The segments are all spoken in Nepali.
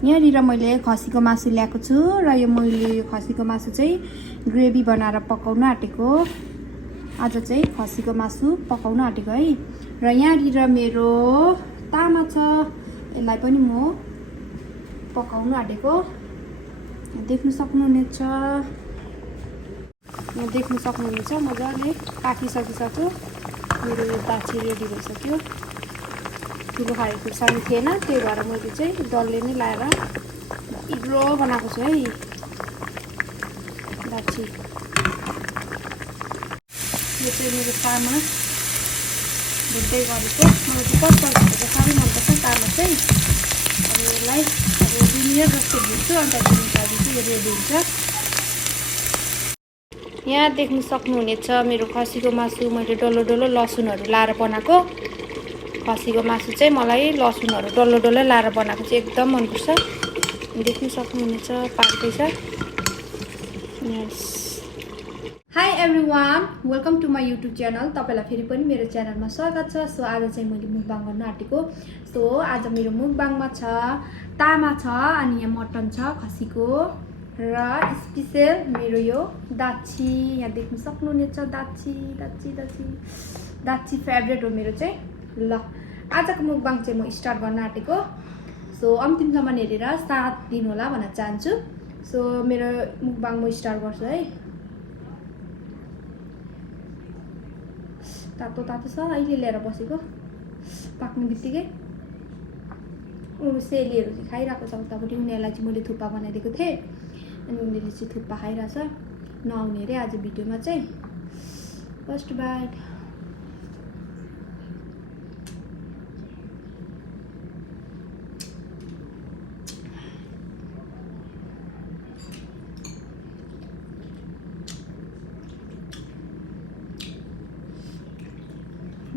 यहाँनिर मैले खसीको मासु ल्याएको छु र यो मैले यो खसीको मासु चाहिँ ग्रेभी बनाएर पकाउन आँटेको। आज चाहिँ खसीको मासु पकाउन आँटेको है। र यहाँनिर मेरो तामा छ, यसलाई पनि म पकाउन आँटेको। देख्न सक्नुहुनेछ, मजाले पाकिसकिसक्यो। मेरो यो दाछी रेडी भइसक्यो। ठुलो खाले खुर्सानी थिएन, त्यही भएर मैले चाहिँ डल्ले नै लाएर इग्लो बनाएको छु है दाछी। यो चाहिँ मेरो तामा भुट्दै गरेको। मलाई चाहिँ कस्तो भएको साह्रै मनपर्छ तामा चाहिँ। अब यसलाई अब 2 मिनट जस्तो भुट्छु, अन्त त्यसपछि चाहिँ यो रेडी हुन्छ। यहाँ देख्न सक्नुहुनेछ मेरो खसीको मासु मैले डल्लो डल्लो लसुनहरू लाएर बनाएको। खसीको मासु चाहिँ मलाई लसुनहरू डल्लो डल्लो लाएर बनाएको चाहिँ एकदम मनपर्छ। देख्न सक्नुहुनेछ, पाक्दैछ। Yes, hi everyone, welcome to my YouTube channel. तपाईँलाई फेरि पनि मेरो च्यानलमा स्वागत छ। सो आज चाहिँ मैले मुकबाङ गर्न आँटेको। सो आज मेरो मुकबाङमा छ तामा छ, अनि यहाँ मटन छ खसीको, र स्पेसियल मेरो यो दाछी। यहाँ देख्न सक्नुहुनेछ, दाछी फेभरेट हो मेरो चाहिँ। ल, आजको मुकबाङ चाहिँ म स्टार्ट गर्न आँटेको। सो अन्तिमसम्म हेरेर साथ दिनु होला भन्न चाहन्छु। सो मेरो मुकबाङ म स्टार्ट गर्छु है। तातो तातो छ, अहिले ल्याएर बसेको। पाक्ने बित्तिकै सेलीहरू चाहिँ खाइरहेको छ उतापट्टि। उनीहरूलाई चाहिँ मैले थुक्पा बनाइदिएको थिएँ, अनि उनीहरूले चाहिँ थुक्पा खाइरहेछ। नआउने अरे आज भिडियोमा चाहिँ। First bite.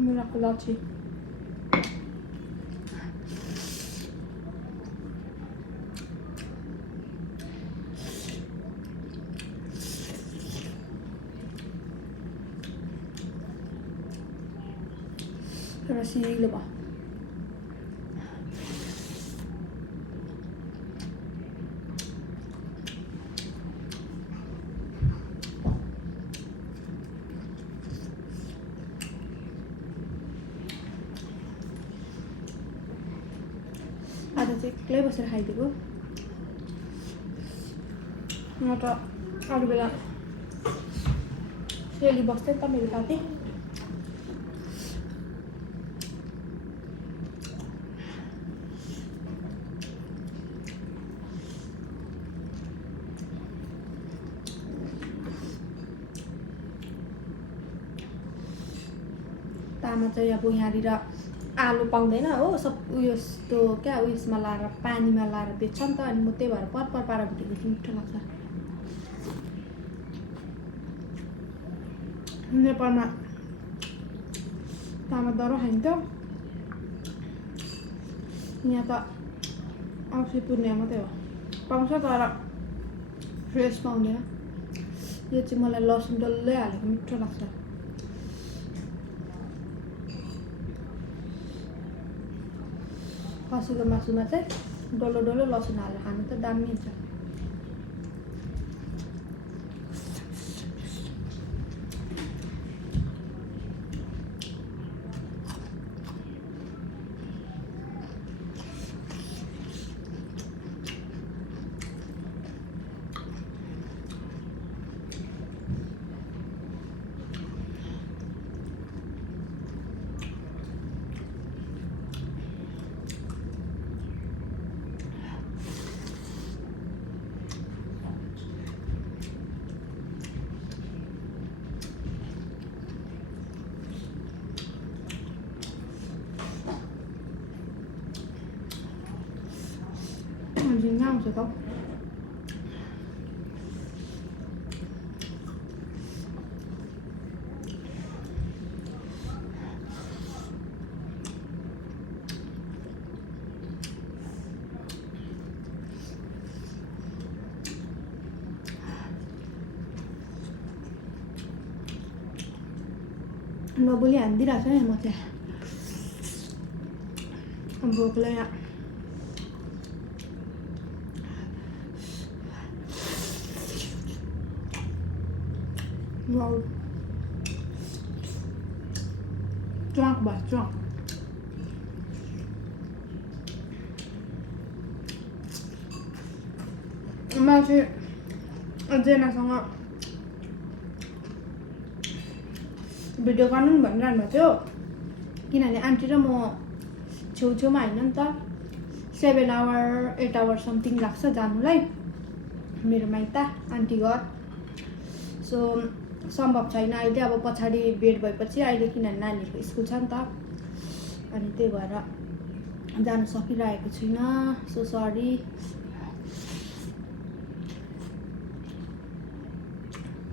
मुलाको लच्छी। रसिलो भयो। आज चाहिँ एक्लै बसेर खाइदिएको। म त अरू बेला सेली बस्थेँ नि त मेरो साथी। तामा चाहिँ अब यहाँनिर आलु पाउँदैन हो, सब उयस्तो क्या उयसमा लाएर पानीमा लाएर बेच्छ नि त। अनि म त्यही भएर पर पारा भुटेको चाहिँ मिठो लाग्छ। नेपालमा तामा दरो खाइन्थ्यो, यहाँ त औँसी पूर्णिमा मात्रै हो पाउँछ, तर फ्रेस पाउँदैन। यो चाहिँ मलाई लसुन डल्लै हालेको मिठो लाग्छ। खसीको मासुमा चाहिँ डल्लो डल्लो लसुन हालेर खानु त दामी हुन्छ। झिङ्गा आउँछ त। नबोली हानिदिइरहेको छ नि म चाहिँ। भोकले यहाँ Wow. Drunk ba? Drunk. मलाई चाहिँ जेनासँग भिडियो गर्नु नि भनिरहनु भएको थियो किनभने आन्टी र म छेउछेउमा होइन नि त 7 आवर 8 आवर समथिङ लाग्छ जानुलाई मेरो माइत आन्टी घर सो सम्भव छैन अहिले अब पछाडि बेड भएपछि अहिले किनभने नानीहरूको स्कुल छ नि त अनि त्यही भएर जानु सकिरहेको छुइनँ सो सरी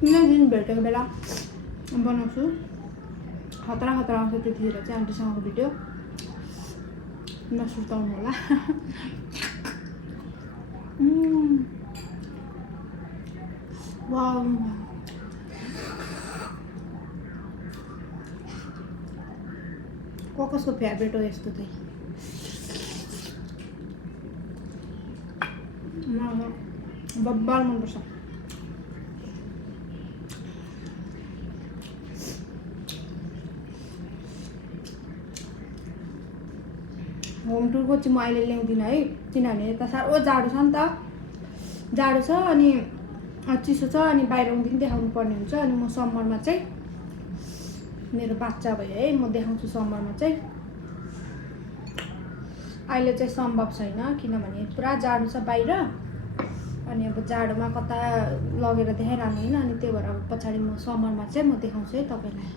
कुनै दिन भेटेको बेला बनाउँछु खतरा खतरा आउँछ त्यतिखेर चाहिँ आन्टीसँगको भिडियो नसुर्ताउनु होला वाउ कसको फेभरेट हो यस्तो चाहिँ बब्बाल मनपर्छ होम टुरको चाहिँ म अहिले ल्याउँदिनँ है किनभने यता साह्रो जाडो छ नि त जाडो छ अनि चिसो छ अनि बाहिर दिन देखाउनु पर्ने हुन्छ अनि म समरमा चाहिँ मेरो बाच्चा भयो है म देखाउँछु समरमा चाहिँ अहिले चाहिँ सम्भव छैन किनभने पुरा जाडो छ बाहिर अनि अब जाडोमा कता लगेर देखाइरहनु होइन अनि त्यही भएर अब पछाडि म समरमा चाहिँ म देखाउँछु है तपाईँलाई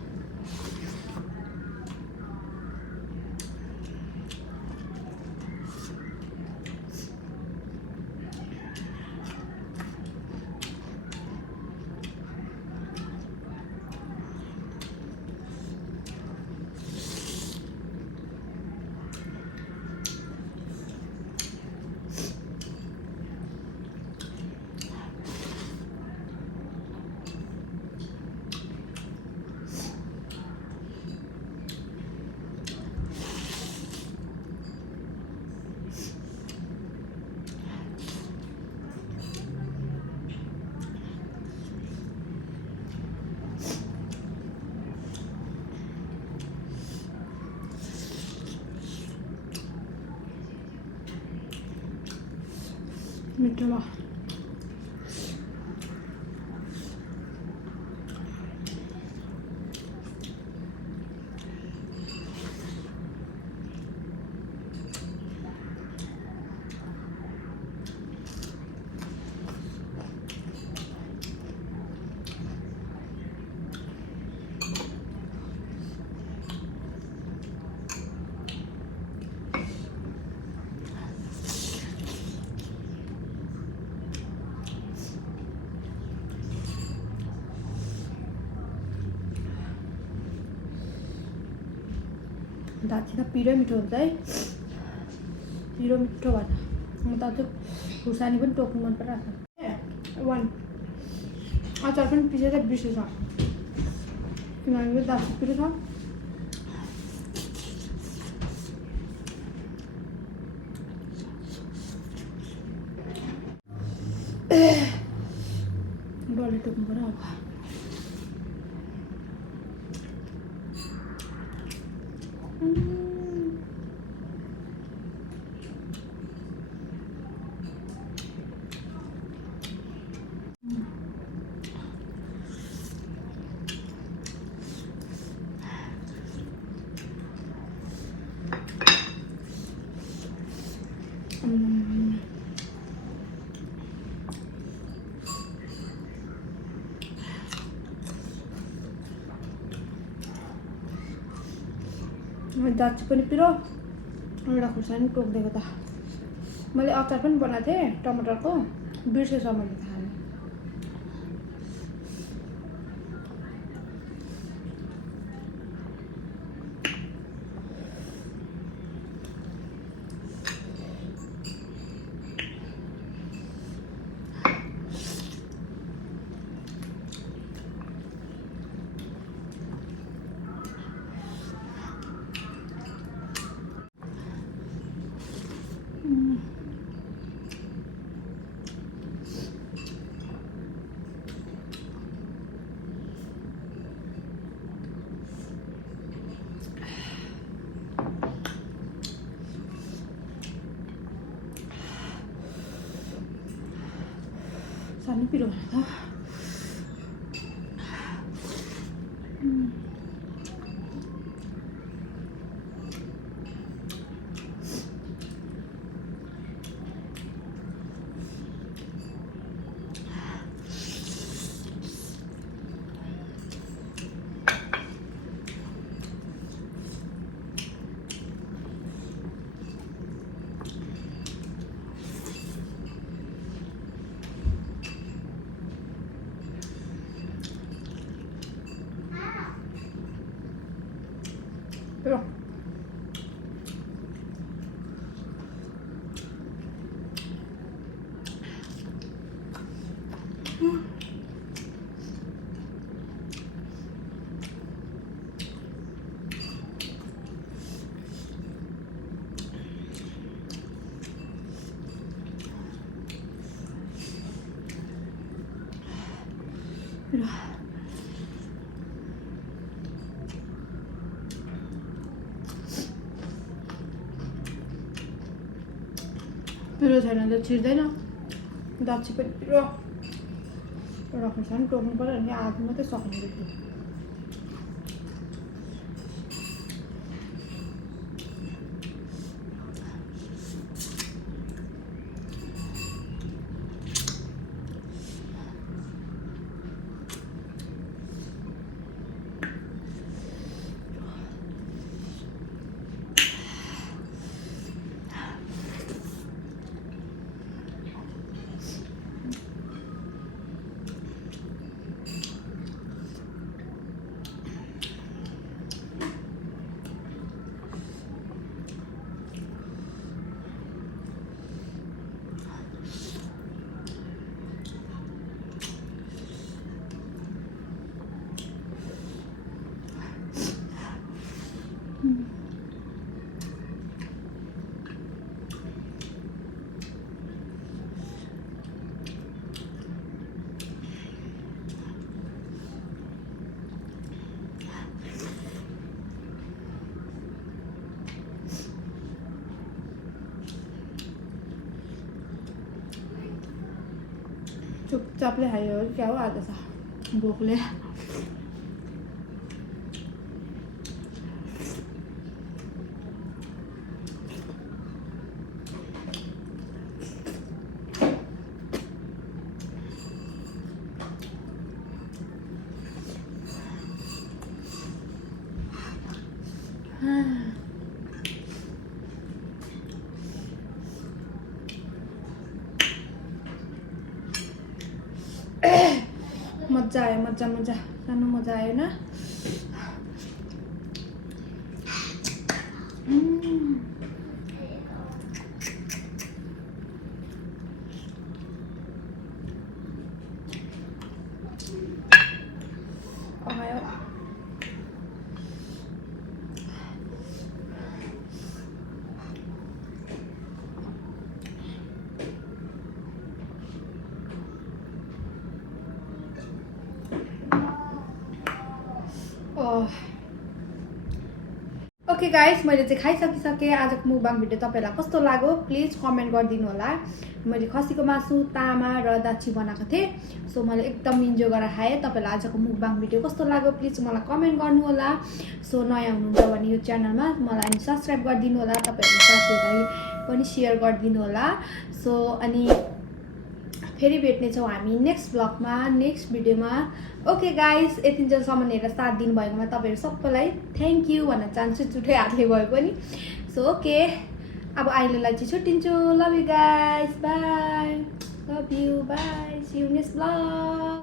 मिठो भयो दाछी त पिरो मिठो हुन्छ है पिरो मिठो भन्छ म त अझ खुर्सानी पनि टोक्नु मन परिरहेको छ 1 अचार पनि पिसेर बिर्सेछ किनभने दाछी पिरो छ डल्लै टोक्नु पर्यो अब दाछी पनि पिरो एउटा खुर्सानी टोकिदिएको त मैले अचार पनि बनाएको थिएँ टमाटरको बिर्सेछ मैले खानु सानो पिरो भनेको पिरो पिरो छैन त छिर्दैन दाछी पनि पिरो राख्नु छ नि टोक्नु पर्यो नि आधी मात्रै सक्नु रहेछ चुपचापले खायो क्या हो आज त भोकले मजा आयो मजा मजा सानो मजा आयो ना आयो ओके गाइस मैले चाहिँ खाइसकिसकेँ आजको मुकबाङ भिडियो तपाईँलाई कस्तो लाग्यो प्लिज कमेन्ट गरिदिनु होला मैले खसीको मासु तामा र दाछी बनाएको थिएँ सो मैले एकदम इन्जोय गरेर खाएँ तपाईँलाई आजको मुकबाङ भिडियो कस्तो लाग्यो प्लिज मलाई कमेन्ट गर्नु होला सो नयाँ हुनुहुन्छ भने यो च्यानलमा मलाई सब्स्क्राइब गरिदिनु होला तपाईँहरू साथीहरूलाई पनि सेयर गरिदिनु होला सो अनि फेरि भेट्नेछौँ हामी नेक्स्ट ब्लगमा नेक्स्ट भिडियोमा ओके गाइस यतिन्जेलसम्म हेरेर साथ दिनुभएकोमा तपाईँहरू सबैलाई थ्याङ्क यू भन्न चाहन्छु छुट्टै हातले भए पनि सो ओके अब अहिलेलाई चाहिँ छुट्टिन्छु love you guys bye love you bye see you next blog